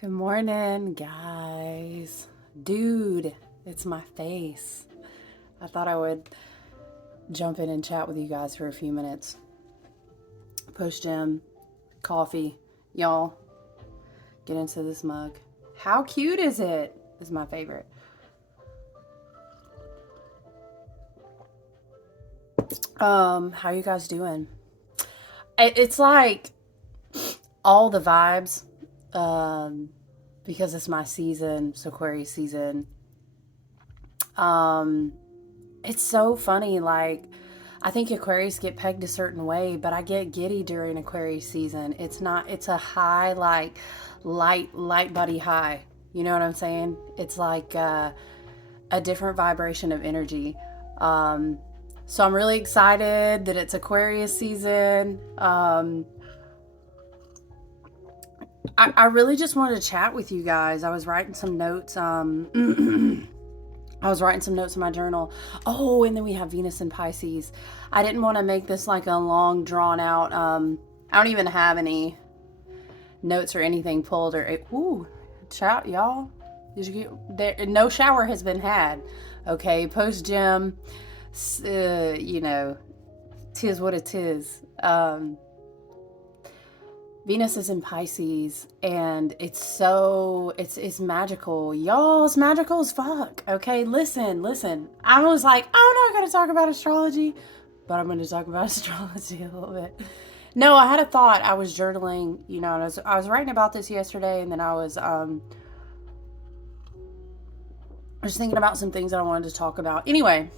Good morning, guys. Dude, it's my face. I thought I would jump in and chat with you guys for a few minutes. Post gym, coffee. Y'all, get into this mug. How cute is it? This is my favorite. How you guys doing? It's like all the vibes. Because it's my season, it's Aquarius season. Um, it's so funny. Like, I think Aquarius get pegged a certain way, but I get giddy during Aquarius season. It's not. It's a high, like light body high. You know what I'm saying? It's like a different vibration of energy. Um, so I'm really excited that it's Aquarius season. I really just wanted to chat with you guys. I was writing some notes. I was writing some notes in my journal. Oh, and then we have Venus in Pisces. I didn't want to make this like a long, drawn out. I don't even have any notes or anything pulled or. Ooh, chat, y'all. Did you get there? No shower has been had. Okay, post gym. You know, tis what it is. Venus is in Pisces, and it's magical, y'all. It's magical as fuck. Okay, listen. I was like, I'm not gonna talk about astrology, but I'm gonna talk about astrology a little bit. No, I had a thought. I was journaling, and I was writing about this yesterday, and then I was thinking about some things that I wanted to talk about. Anyway,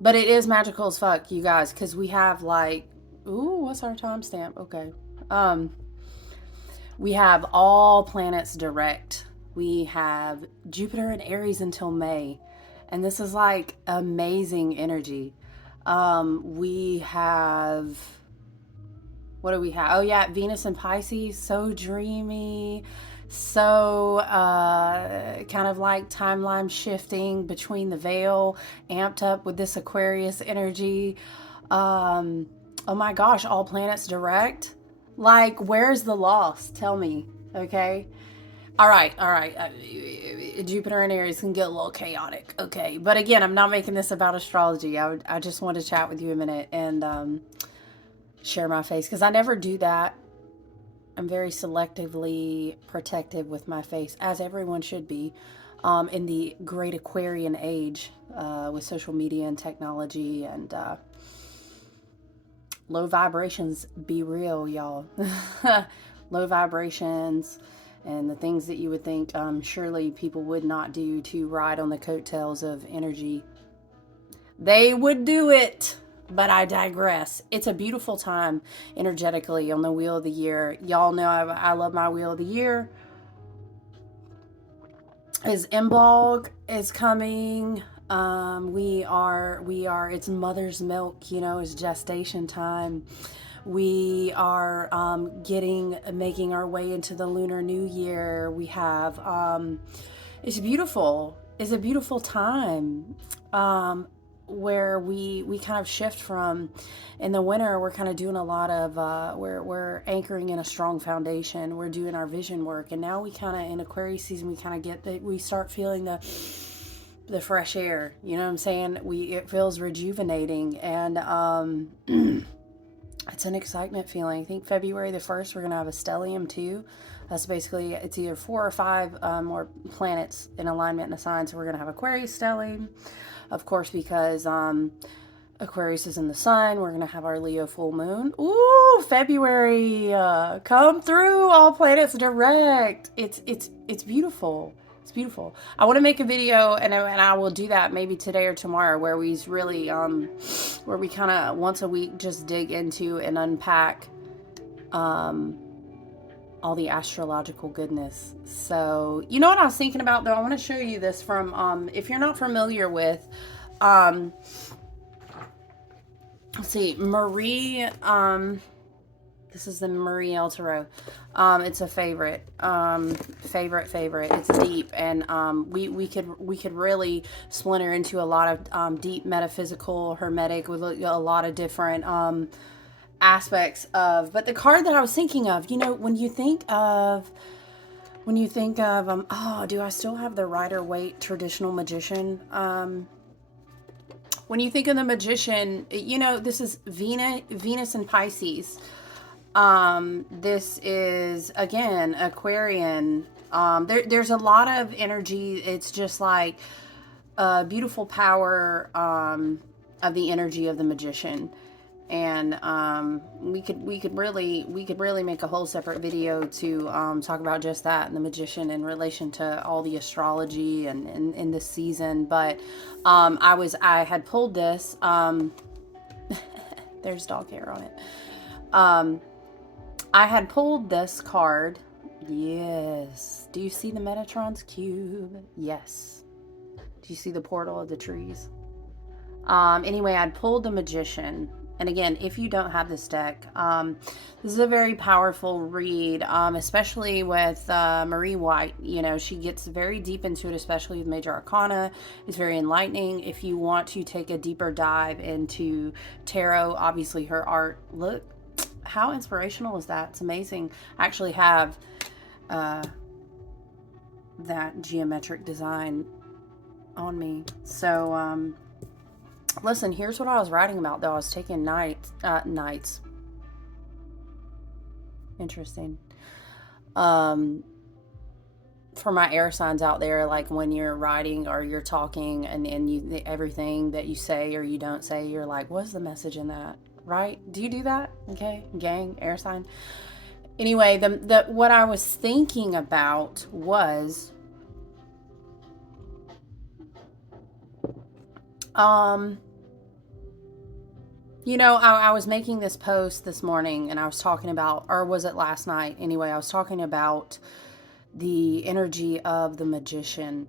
but it is magical as fuck, you guys, because we have like, ooh, what's our timestamp? Okay. We have all planets direct. We have Jupiter and Aries until May. And this is like amazing energy. We have, what do we have? Oh, yeah, Venus and Pisces, so dreamy. So kind of like timeline shifting between the veil, amped up with this Aquarius energy. Oh my gosh, all planets direct. Like, where's the loss? Tell me, okay? All right. Jupiter and Aries can get a little chaotic, okay? But again, I'm not making this about astrology. I just want to chat with you a minute and share my face because I never do that. I'm very selectively protective with my face, as everyone should be, in the great Aquarian age with social media and technology and low vibrations. Be real, y'all. Low vibrations and the things that you would think surely people would not do to ride on the coattails of energy. They would do it. But I digress. It's a beautiful time energetically on the Wheel of the Year. Y'all know I love my Wheel of the Year. As Imbolg is coming. It's mother's milk, it's gestation time. We are making our way into the Lunar New Year. We have, it's beautiful. It's a beautiful time. Where we kind of shift from in the winter, we're kind of doing a lot of we're anchoring in a strong foundation, we're doing our vision work, and now we kind of in Aquarius season we kind of get that we start feeling the fresh air, you know what I'm saying? It feels rejuvenating, and it's an excitement feeling. I think February the 1st we're gonna have a stellium too. That's basically, it's either 4 or 5 more planets in alignment in a sign. So we're going to have Aquarius stellium, of course, because Aquarius is in the sun. We're going to have our Leo full moon. Ooh, February, come through, all planets direct. It's beautiful. It's beautiful. I want to make a video, and I will do that maybe today or tomorrow, where we really, where we kind of once a week just dig into and unpack, all the astrological goodness. So, you know what I was thinking about though? I want to show you this from, if you're not familiar with, let's see, Marie, this is the Marie El Tarot. It's a favorite, favorite. It's deep, and we could really splinter into a lot of deep metaphysical, hermetic, with a lot of different aspects of, but the card that I was thinking of, you know, when you think of, oh, do I still have the Rider-Waite traditional magician? When you think of the magician, you know, this is Venus and Pisces. This is, again, Aquarian. There's a lot of energy. It's just like a beautiful power of the energy of the magician. And we could really make a whole separate video to talk about just that, and the magician in relation to all the astrology and in this season. But I had pulled this. There's dog hair on it. I had pulled this card. Yes. Do you see the Metatron's cube? Yes. Do you see the portal of the trees? Anyway, I'd pulled the magician. And again, if you don't have this deck, this is a very powerful read, especially with Marie White. You know, she gets very deep into it, especially with Major Arcana. It's very enlightening. If you want to take a deeper dive into tarot, obviously her art, look, how inspirational is that? It's amazing. I actually have that geometric design on me. So, listen, here's what I was writing about, though. I was taking nights. Interesting. For my air signs out there, like when you're writing or you're talking and you, everything that you say or you don't say, you're like, what's the message in that? Right? Do you do that? Okay, gang, air sign. Anyway, the what I was thinking about was you know, I was making this post this morning and I was talking about, or was it last night? Anyway, I was talking about the energy of the magician.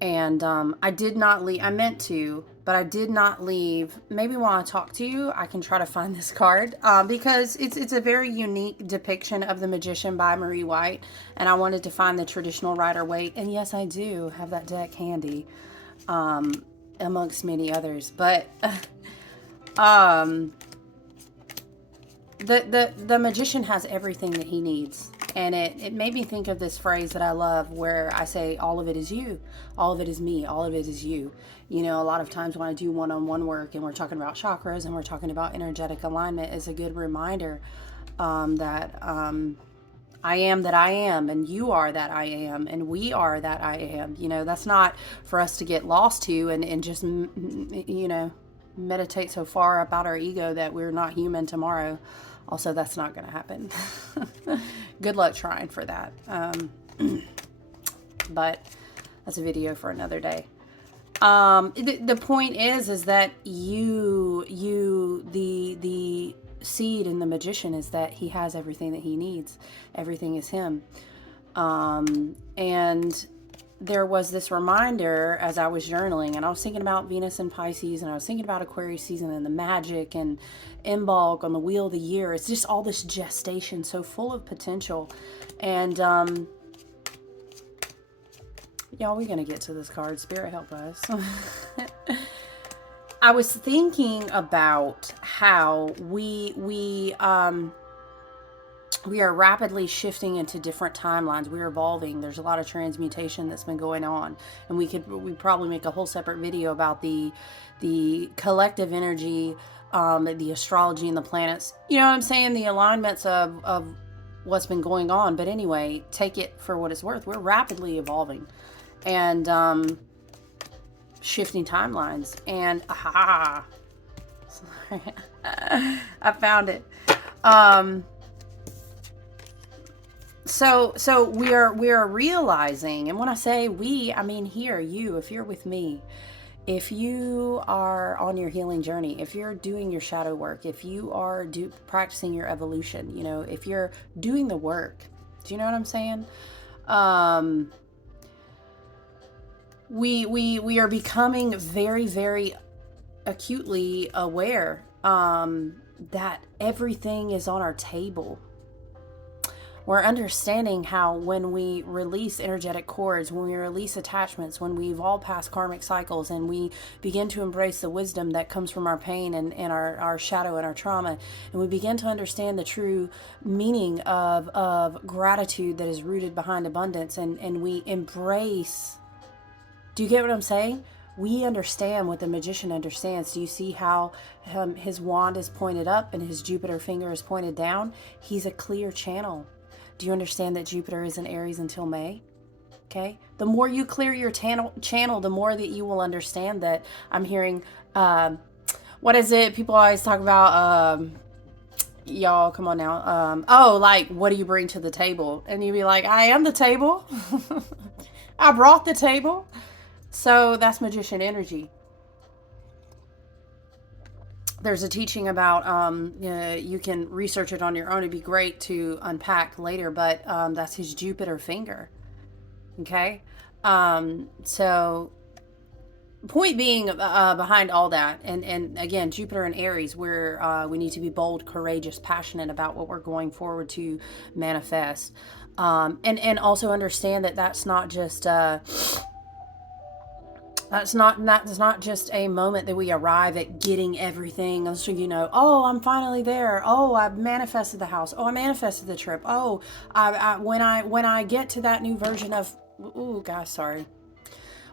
And I did not leave, I meant to, but I did not leave. Maybe while I talk to you, I can try to find this card because it's a very unique depiction of the magician by Marie White. And I wanted to find the traditional Rider-Waite. And yes, I do have that deck handy amongst many others. But the magician has everything that he needs. And it made me think of this phrase that I love where I say, all of it is you, all of it is me, all of it is you. You know, a lot of times when I do one-on-one work and we're talking about chakras and we're talking about energetic alignment, is a good reminder that I am that I am, and you are that I am, and we are that I am. You know, that's not for us to get lost to and just, you know, meditate so far about our ego that we're not human tomorrow. Also, that's not going to happen. Good luck trying for that. But that's a video for another day. The point is that the seed in the magician is that he has everything that he needs. Everything is him. And there was this reminder as I was journaling, and I was thinking about Venus and Pisces, and I was thinking about Aquarius season and the magic and Imbolc on the wheel of the year. It's just all this gestation, so full of potential. And y'all, we're gonna get to this card. Spirit help us. I was thinking about how we are rapidly shifting into different timelines. We're evolving. There's a lot of transmutation that's been going on, and we probably make a whole separate video about the collective energy, the astrology and the planets. You know what I'm saying? The alignments of what's been going on. But anyway, take it for what it's worth. We're rapidly evolving and shifting timelines. And sorry, I found it. So we are realizing, and when I say we, I mean here, you, if you're with me, if you are on your healing journey, if you're doing your shadow work, if you are practicing your evolution, you know, if you're doing the work, do you know what I'm saying? We are becoming very, very acutely aware that everything is on our table. We're understanding how when we release energetic cords, when we release attachments, when we evolve past karmic cycles and we begin to embrace the wisdom that comes from our pain and our shadow and our trauma, and we begin to understand the true meaning of gratitude that is rooted behind abundance, and we embrace. Do you get what I'm saying? We understand what the magician understands. Do you see how his wand is pointed up and his Jupiter finger is pointed down? He's a clear channel. Do you understand that Jupiter is in Aries until May? Okay. The more you clear your channel, the more that you will understand that. I'm hearing, what is it? People always talk about, y'all, come on now. Oh, like, what do you bring to the table? And you'd be like, I am the table. I brought the table. So that's magician energy. There's a teaching about, you can research it on your own. It'd be great to unpack later, but that's his Jupiter finger. Okay? So point being behind all that, and again, Jupiter and Aries, where we need to be bold, courageous, passionate about what we're going forward to manifest. And also understand that that's not just... that's not just a moment that we arrive at getting everything. So, oh, I'm finally there. Oh, I've manifested the house. Oh, I manifested the trip. Oh, when I get to that new version of, ooh, gosh, sorry.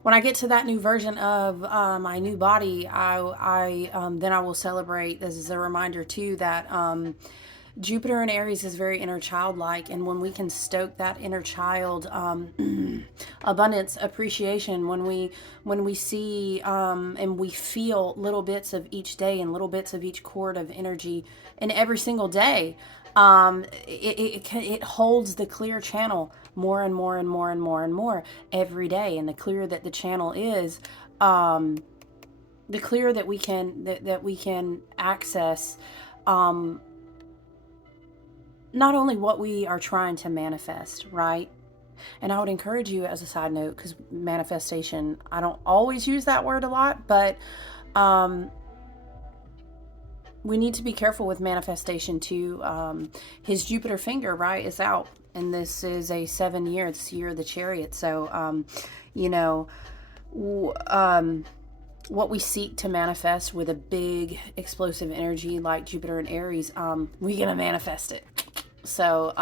When I get to that new version of my new body, then I will celebrate. This is a reminder too that Jupiter in Aries is very inner child-like, and when we can stoke that inner child abundance, appreciation, when we see and we feel little bits of each day and little bits of each cord of energy in every single day, it holds the clear channel more and more and more and more and more every day. And the clearer that the channel is, the clearer that we can access not only what we are trying to manifest, right? And I would encourage you, as a side note, because manifestation, I don't always use that word a lot, but we need to be careful with manifestation too. His Jupiter finger, right, is out, and this is a 7-year, this year of the Chariot. So, what we seek to manifest with a big explosive energy like Jupiter and Aries, we're gonna manifest it. So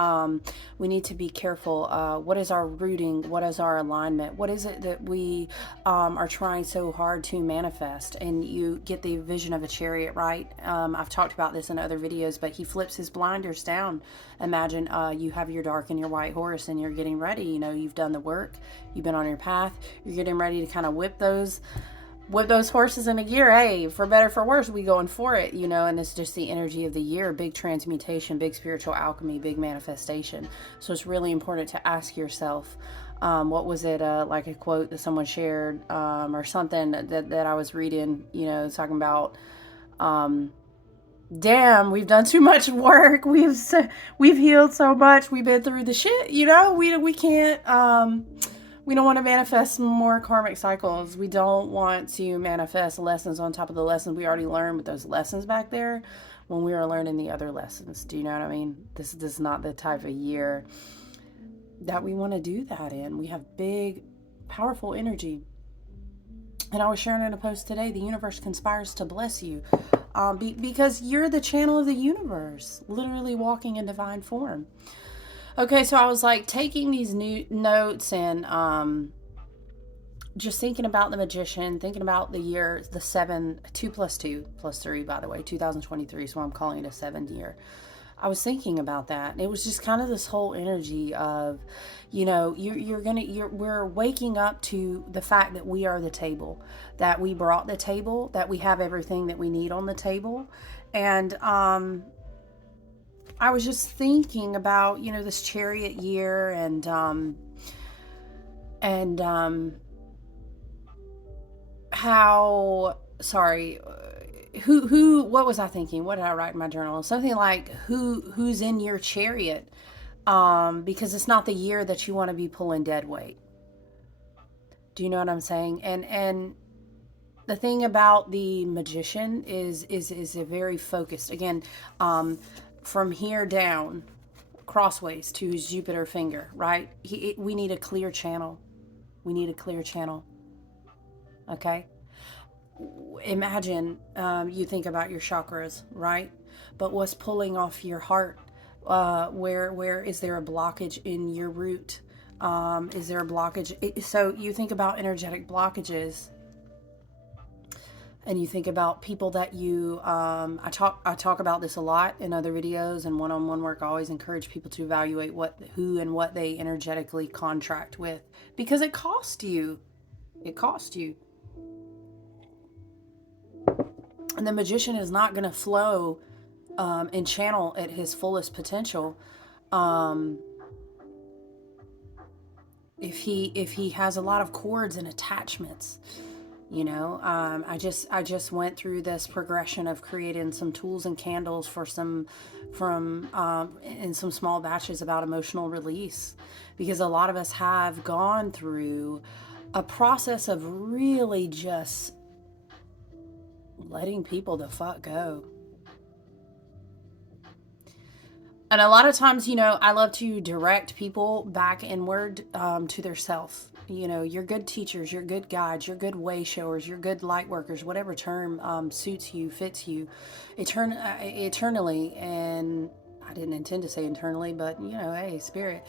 we need to be careful. What is our rooting? What is our alignment? What is it that we are trying so hard to manifest? And you get the vision of a chariot, right? I've talked about this in other videos, but he flips his blinders down. Imagine you have your dark and your white horse and you're getting ready. You've done the work. You've been on your path. You're getting ready to kind of whip those horses in a gear. Hey, for better, for worse, we going for it, and it's just the energy of the year. Big transmutation, big spiritual alchemy, big manifestation. So it's really important to ask yourself, what was it, like a quote that someone shared, or something that I was reading, talking about, damn, we've done too much work. We've healed so much. We've been through the shit, we can't, we don't want to manifest more karmic cycles. We don't want to manifest lessons on top of the lessons we already learned with those lessons back there when we were learning the other lessons. Do you know what I mean? This is not the type of year that we want to do that in. We have big, powerful energy. And I was sharing in a post today, the universe conspires to bless you because you're the channel of the universe, literally walking in divine form. Okay, so I was like taking these new notes and just thinking about the magician, thinking about the year, the 2 + 2 + 3, by the way, 2023, so I'm calling it a 7 year. I was thinking about that, and it was just kind of this whole energy of, we're waking up to the fact that we are the table, that we brought the table, that we have everything that we need on the table, and I was just thinking about, this Chariot year and how, sorry, what was I thinking? What did I write in my journal? Something like who's in your chariot? Because it's not the year that you want to be pulling dead weight. Do you know what I'm saying? And the thing about the magician is a very focused, again, from here down, crossways to his Jupiter finger, right? We need a clear channel. We need a clear channel. Okay? Imagine you think about your chakras, right? But what's pulling off your heart? Where is there a blockage in your root? Is there a blockage? So you think about energetic blockages, and you think about people that you I talk about this a lot in other videos and one-on-one work. I always encourage people to evaluate who and what they energetically contract with, because it costs you. It costs you. And the magician is not going to flow and channel at his fullest potential if he has a lot of cords and attachments. You know, I just went through this progression of creating some tools and candles for in some small batches about emotional release, because a lot of us have gone through a process of really just letting people the fuck go. And a lot of times, you know, I love to direct people back inward to their self. You know, you're good teachers, you're good guides, you're good way showers, you're good light workers, whatever term suits you, fits you, eternally. And I didn't intend to say internally, but, you know, hey, spirit.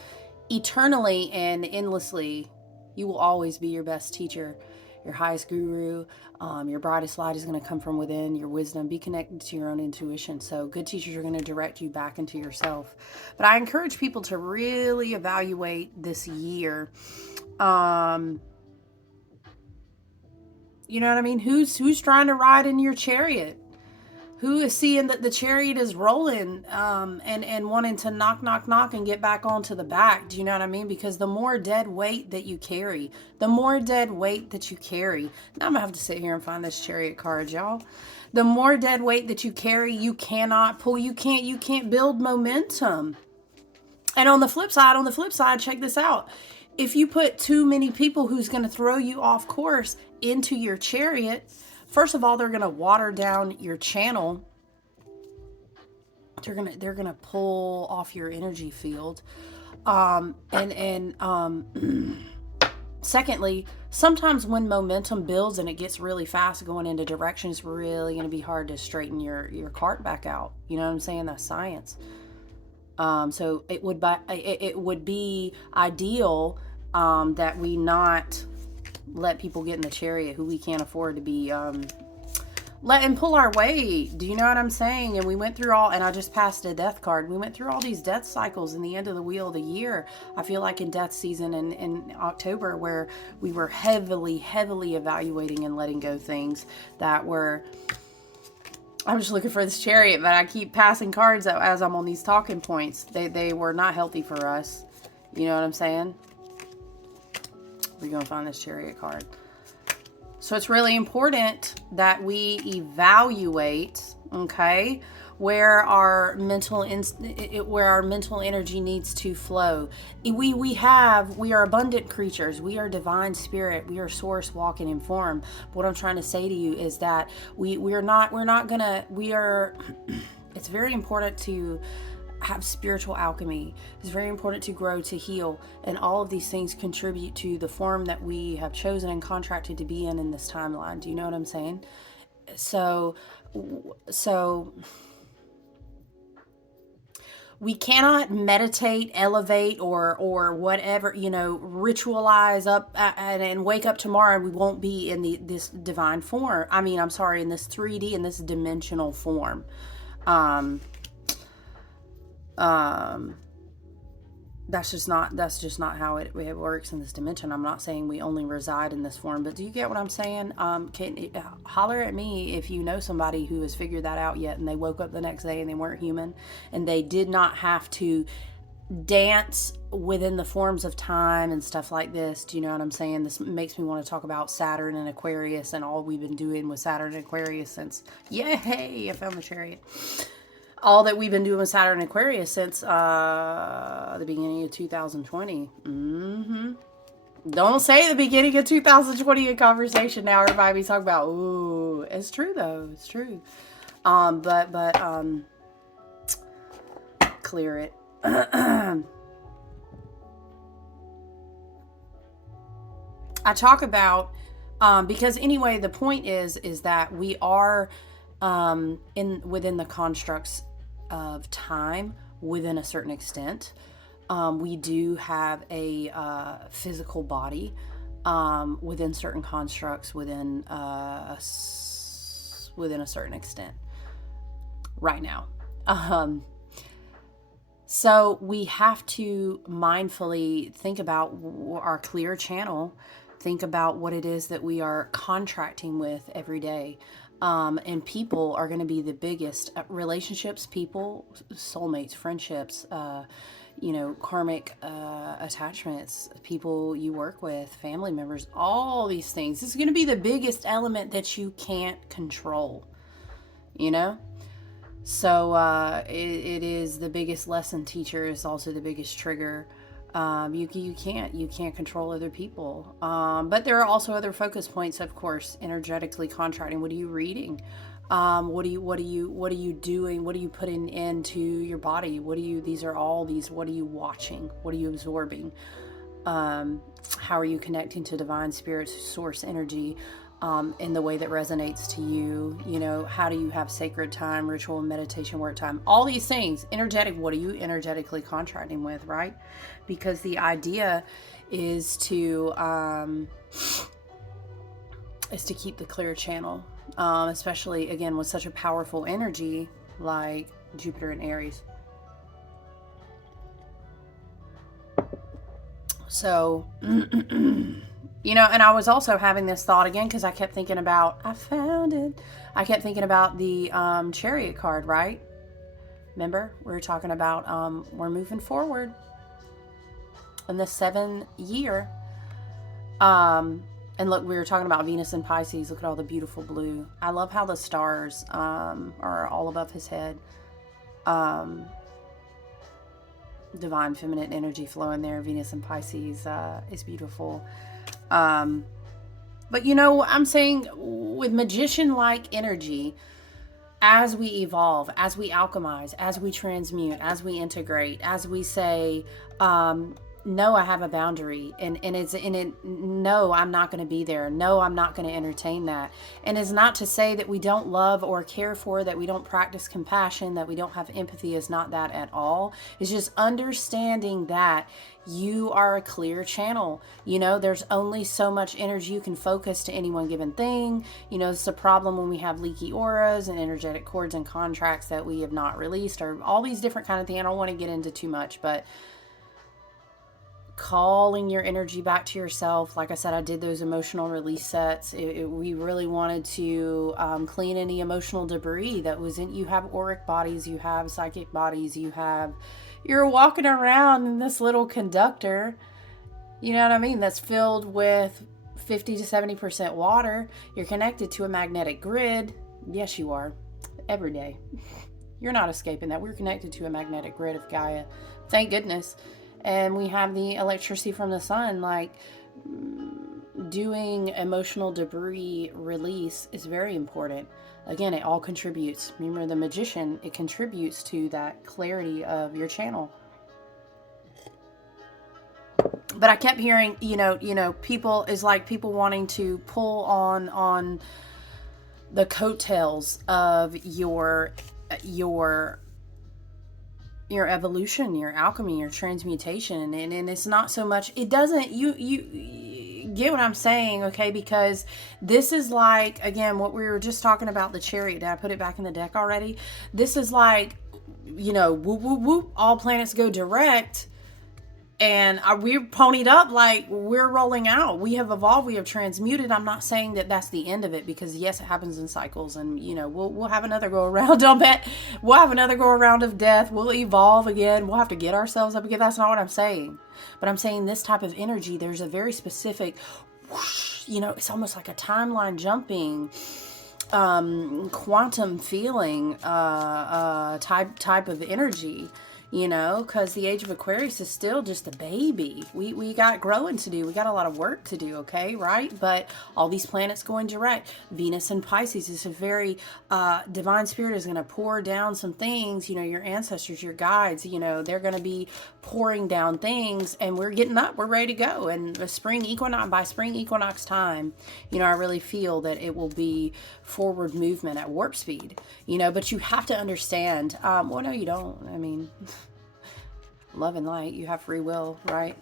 Eternally and endlessly, you will always be your best teacher, your highest guru. Your brightest light is going to come from within, your wisdom. Be connected to your own intuition. So good teachers are going to direct you back into yourself. But I encourage people to really evaluate this year. You know what I mean? Who's trying to ride in your chariot? Who is seeing that the chariot is rolling and wanting to knock and get back onto the back? Do you know what I mean? Because the more dead weight that you carry, now I'm going to have to sit here and find this chariot card, y'all. The more dead weight that you carry, you cannot pull, you can't build momentum. And on the flip side, check this out. If you put too many people who's going to throw you off course into your chariot, first of all, they're going to water down your channel. They're going to pull off your energy field. Secondly, sometimes when momentum builds and it gets really fast going into direction, it's really going to be hard to straighten your cart back out. You know what I'm saying? That's science. So it would be ideal that we not let people get in the chariot who we can't afford to be let and pull our weight. Do you know what I'm saying? And we went through and I just passed a death card. We went through all these death cycles in the end of the wheel of the year. I feel like in death season in October, where we were heavily evaluating and letting go things that were... I'm just looking for this chariot, but I keep passing cards as I'm on these talking points. They were not healthy for us. You know what I'm saying? We're going to find this chariot card. So it's really important that we evaluate, okay, where our mental energy needs to flow. We are abundant creatures. We are divine spirit. We are source walking in form. But what I'm trying to say to you is that it's very important to have spiritual alchemy. It's very important to grow, to heal, and all of these things contribute to the form that we have chosen and contracted to be in this timeline. Do you know what I'm saying? So we cannot meditate, elevate, or whatever, you know, ritualize up and wake up tomorrow and we won't be in this divine form. In this 3D, in this dimensional form. That's just not how it works in this dimension. I'm not saying we only reside in this form, but do you get what I'm saying? Holler at me if you know somebody who has figured that out yet, and they woke up the next day and they weren't human, and they did not have to dance within the forms of time and stuff like this. Do you know what I'm saying? This makes me want to talk about Saturn and Aquarius and all we've been doing with Saturn and Aquarius since, yay, I found the chariot. All that we've been doing with Saturn and Aquarius since the beginning of 2020. Don't say the beginning of 2020 in conversation now. Everybody be talking about, ooh, it's true though. It's true. But clear it. I talk about, because anyway, the point is that we are, in within the constructs of time within a certain extent. We do have a physical body, within certain constructs within a certain extent right now. Um, so we have to mindfully think about our clear channel, think about what it is that we are contracting with every day. And people are going to be the biggest, relationships, people, soulmates, friendships, karmic attachments, people you work with, family members, all these things. This is going to be the biggest element that you can't control, you know? So it is the biggest lesson teacher, is also the biggest trigger. You can't control other people, but there are also other focus points, of course. Energetically contracting. What are you reading? What are you doing? What are you putting into your body? What are you watching? What are you absorbing? How are you connecting to divine spirit, source energy, in the way that resonates to you? How do you have sacred time, ritual, meditation, work time? All these things, energetic. What are you energetically contracting with, right? Because the idea is to keep the clear channel, especially again with such a powerful energy like Jupiter and Aries. So, and I was also having this thought again because I kept thinking about, I found it. I kept thinking about the Chariot card, right? Remember, we were talking about we're moving forward in the 7-year. And look, we were talking about Venus and Pisces. Look at all the beautiful blue. I love how the stars are all above his head. Divine feminine energy flowing there. Venus and Pisces is beautiful. But I'm saying with magician-like energy, as we evolve, as we alchemize, as we transmute, as we integrate, as we say, no, I have a boundary, and it's in it. No, I'm not going to be there. No, I'm not going to entertain that. And it's not to say that we don't love or care for, that we don't practice compassion, that we don't have empathy. Is not that at all. It's just understanding that you are a clear channel. There's only so much energy you can focus to any one given thing. It's a problem when we have leaky auras and energetic cords and contracts that we have not released, or all these different kind of things. I don't want to get into too much, but calling your energy back to yourself. Like I said, I did those emotional release sets. We really wanted to clean any emotional debris that was in. You have auric bodies, you have psychic bodies, you're walking around in this little conductor, you know what I mean, that's filled with 50 to 70% water. You're connected to a magnetic grid. Yes, you are. Every day. You're not escaping that. We're connected to a magnetic grid of Gaia. Thank goodness. And we have the electricity from the sun. Like, doing emotional debris release is very important. Again, it all contributes. Remember, the magician, it contributes to that clarity of your channel. But I kept hearing, people is like people wanting to pull on the coattails of your evolution, your alchemy, your transmutation. And it's not so much, it doesn't, you get what I'm saying, okay? Because this is like, again, what we were just talking about, the Chariot. Did I put it back in the deck already? This is like, whoop, whoop, whoop, all planets go direct. And we're ponied up, like we're rolling out. We have evolved. We have transmuted. I'm not saying that that's the end of it, because yes, it happens in cycles, and we'll have another go around. I'll bet we'll have another go around of death. We'll evolve again. We'll have to get ourselves up again. That's not what I'm saying. But I'm saying this type of energy, there's a very specific whoosh, it's almost like a timeline jumping, quantum feeling type of energy. you know, because the age of Aquarius is still just a baby. We got growing to do. We got a lot of work to do, okay, right? But all these planets going direct. Venus and Pisces is a very divine spirit is going to pour down some things, you know, your ancestors, your guides, you know, they're going to be pouring down things, and we're getting up, we're ready to go. And the spring equinox, by spring equinox time, you know, I really feel that it will be forward movement at warp speed, you know. But you have to understand, well, no, you don't. I mean, love and light, you have free will, right?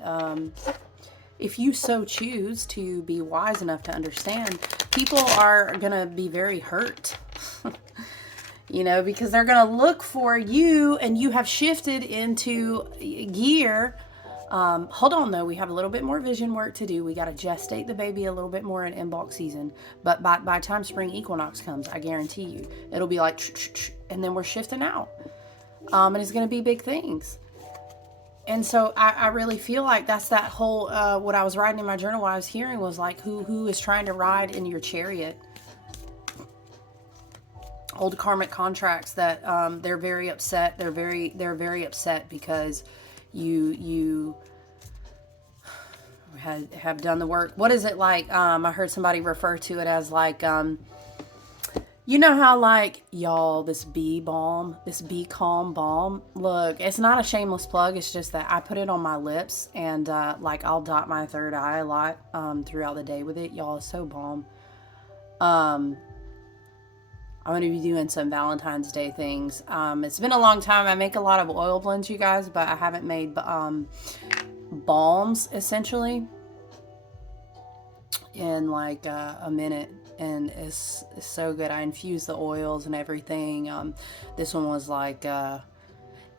If you so choose to be wise enough to understand, people are going to be very hurt, you know, because they're going to look for you, and you have shifted into gear. Hold on, though. We have a little bit more vision work to do. We got to gestate the baby a little bit more in inbox season. But by the time spring equinox comes, I guarantee you, it'll be like, and then we're shifting out. And it's going to be big things. And so I really feel like that's that whole, what I was writing in my journal, what I was hearing was like, who is trying to ride in your chariot? Old karmic contracts that they're very upset. They're very upset because you have done the work. What is it like? I heard somebody refer to it as like, you know how like, y'all, this bee balm, this bee calm balm, look, it's not a shameless plug. It's just that I put it on my lips, and like I'll dot my third eye a lot throughout the day with it. Y'all, it's so balm. I'm going to be doing some Valentine's Day things. It's been a long time. I make a lot of oil blends, you guys, but I haven't made balms essentially in like a minute. And it's so good. I infuse the oils and everything. This one was like,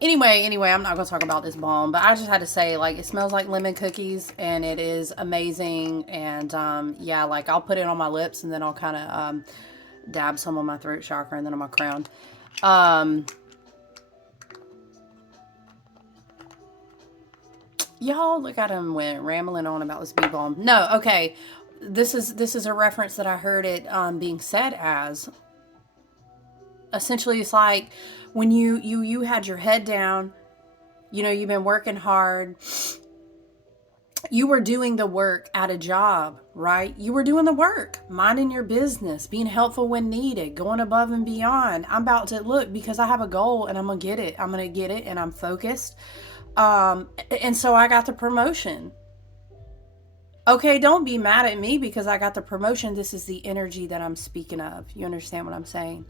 anyway, I'm not going to talk about this balm, but I just had to say, like, it smells like lemon cookies, and it is amazing. And yeah, like I'll put it on my lips, and then I'll kind of dab some on my throat chakra and then on my crown. Y'all, look at him went rambling on about this bee balm. No, okay. This is a reference that I heard it being said as. Essentially, it's like when you had your head down, you know, you've been working hard. You were doing the work at a job, right? You were doing the work, minding your business, being helpful when needed, going above and beyond. I'm about to look because I have a goal, and I'm going to get it. I'm going to get it, and I'm focused. And so I got the promotion. Okay, don't be mad at me because I got the promotion. This is the energy that I'm speaking of. You understand what I'm saying?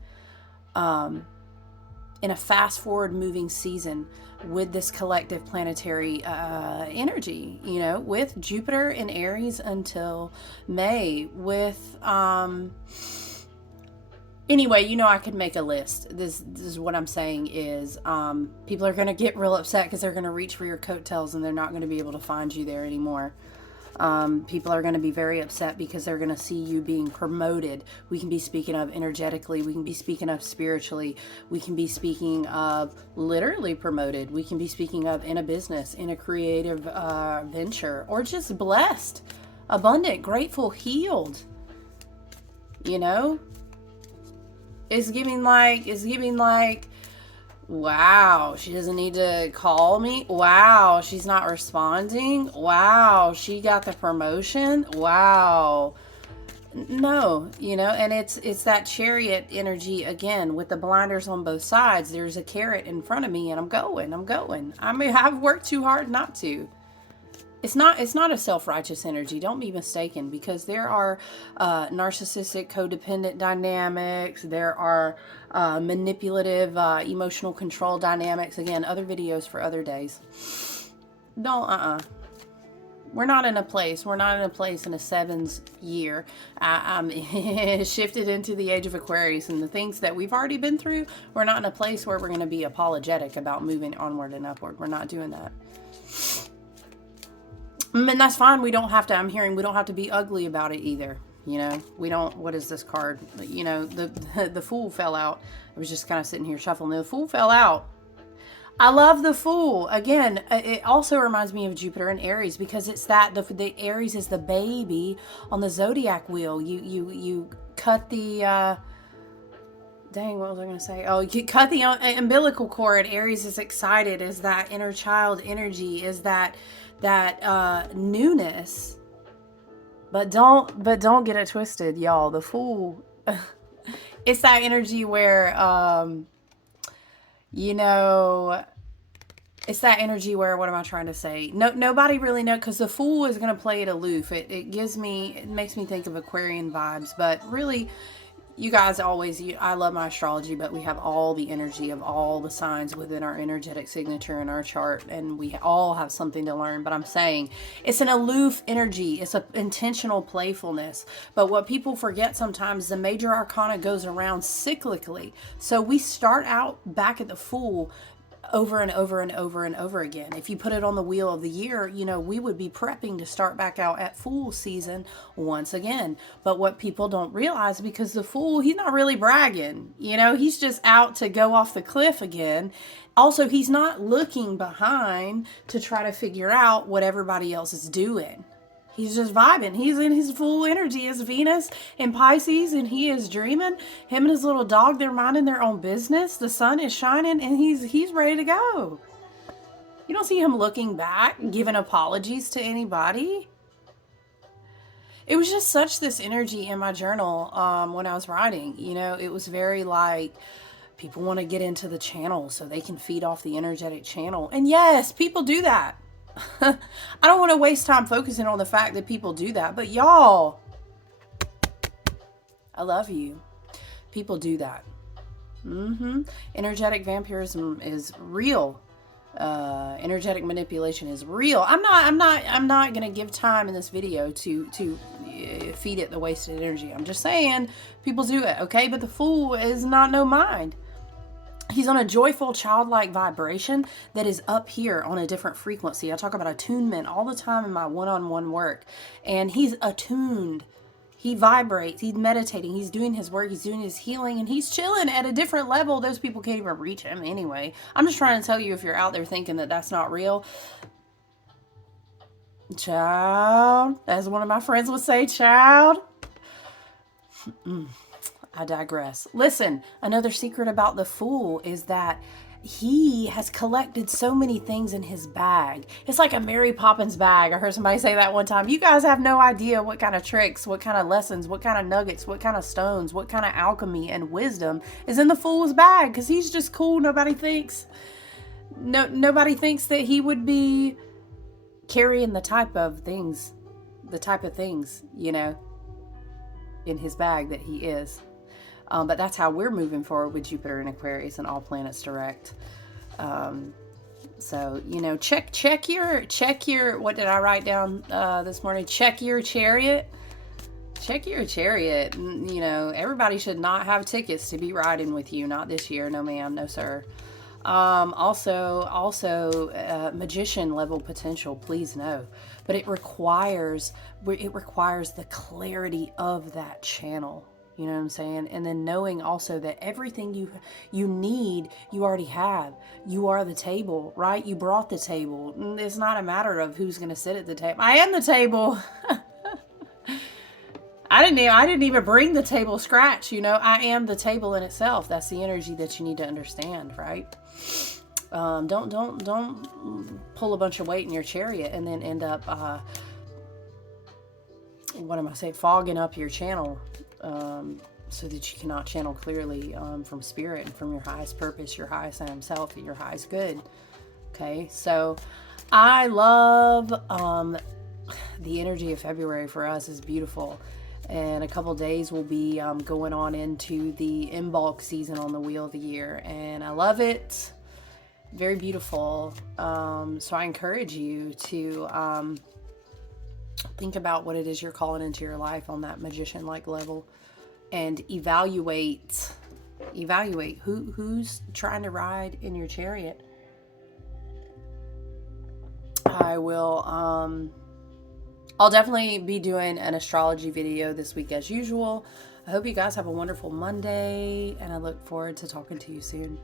In a fast forward moving season with this collective planetary energy, you know, with Jupiter in Aries until May, with anyway, you know, I could make a list. This is what I'm saying is people are going to get real upset because they're going to reach for your coattails, and they're not going to be able to find you there anymore. People are going to be very upset because they're going to see you being promoted. We can be speaking of energetically. We can be speaking of spiritually. We can be speaking of literally promoted. We can be speaking of in a business, in a creative venture, or just blessed, abundant, grateful, healed. You know, it's giving like, wow, she doesn't need to call me. Wow, she's not responding. Wow, she got the promotion. Wow. No, you know, and it's that Chariot energy again with the blinders on both sides. There's a carrot in front of me, and I'm going. I mean, I've worked too hard not to. It's not a self-righteous energy. Don't be mistaken, because there are narcissistic, codependent dynamics. There are manipulative, emotional control dynamics. Again, other videos for other days. Don't, We're not in a place. We're not in a place in a 7's year. I'm shifted into the age of Aquarius, and the things that we've already been through, we're not in a place where we're going to be apologetic about moving onward and upward. We're not doing that. And that's fine. We don't have to, I'm hearing we don't have to be ugly about it either. You know, we don't, what is this card? You know, the Fool fell out. I was just kind of sitting here shuffling. The Fool fell out. I love the Fool. Again, it also reminds me of Jupiter and Aries, because it's that, the Aries is the baby on the zodiac wheel. You cut the Dang, what was I going to say? Oh, you cut the umbilical cord. Aries is excited. Is that inner child energy? Is that newness? But don't get it twisted, y'all. The Fool, it's that energy where you know, it's that energy where, what am I trying to say? Nobody really knows, because the Fool is going to play it aloof. It makes me think of Aquarian vibes, but really, you guys I love my astrology, but we have all the energy of all the signs within our energetic signature in our chart, and we all have something to learn. But I'm saying it's an aloof energy. It's an intentional playfulness. But what people forget sometimes, the major arcana goes around cyclically. So we start out back at the Fool over and over and over and over again. If you put it on the wheel of the year, we would be prepping to start back out at Fool season once again. But what people don't realize, because the Fool, he's not really bragging, he's just out to go off the cliff again. Also, he's not looking behind to try to figure out what everybody else is doing. He's just vibing. He's in his full energy as Venus in Pisces, and he is dreaming. Him and his little dog, they're minding their own business. The sun is shining, and he's ready to go. You don't see him looking back, giving apologies to anybody. It was just such this energy in my journal when I was writing. It was very like, people want to get into the channel so they can feed off the energetic channel. And yes, people do that. I don't want to waste time focusing on the fact that people do that, but y'all, I love you. People do that. Energetic vampirism is real. Energetic manipulation is real. I'm not going to give time in this video to feed it the wasted energy. I'm just saying people do it, okay? But the Fool is not no mind. He's on a joyful, childlike vibration that is up here on a different frequency. I talk about attunement all the time in my one-on-one work. And he's attuned. He vibrates. He's meditating. He's doing his work. He's doing his healing. And he's chilling at a different level. Those people can't even reach him anyway. I'm just trying to tell you, if you're out there thinking that that's not real. Child. As one of my friends would say, child. I digress. Listen, another secret about the Fool is that he has collected so many things in his bag. It's like a Mary Poppins bag. I heard somebody say that one time. You guys have no idea what kind of tricks, what kind of lessons, what kind of nuggets, what kind of stones, what kind of alchemy and wisdom is in the Fool's bag, because he's just cool. Nobody thinks that he would be carrying the type of things, in his bag that he is. But that's how we're moving forward with Jupiter and Aquarius and all planets direct. So, check your, what did I write down this morning? Check your chariot. Check your chariot. Everybody should not have tickets to be riding with you. Not this year. No, ma'am. No, sir. Also, magician level potential, please no. But it requires the clarity of that channel. You know what I'm saying? And then knowing also that everything you need, you already have. You are the table, right? You brought the table. It's not a matter of who's going to sit at the table. I am the table. I didn't even bring the table scratch. I am the table in itself. That's the energy that you need to understand, right? Don't pull a bunch of weight in your chariot and then end up, fogging up your channel. So that you cannot channel clearly from spirit and from your highest purpose, your highest I am self, and your highest good. Okay, so I love the energy of February for us is beautiful. And a couple days we'll be going on into the in-bulk season on the Wheel of the Year. And I love it. Very beautiful. So I encourage you to think about what it is you're calling into your life on that magician-like level, and evaluate who's trying to ride in your chariot. I'll definitely be doing an astrology video this week as usual. I hope you guys have a wonderful Monday, and I look forward to talking to you soon.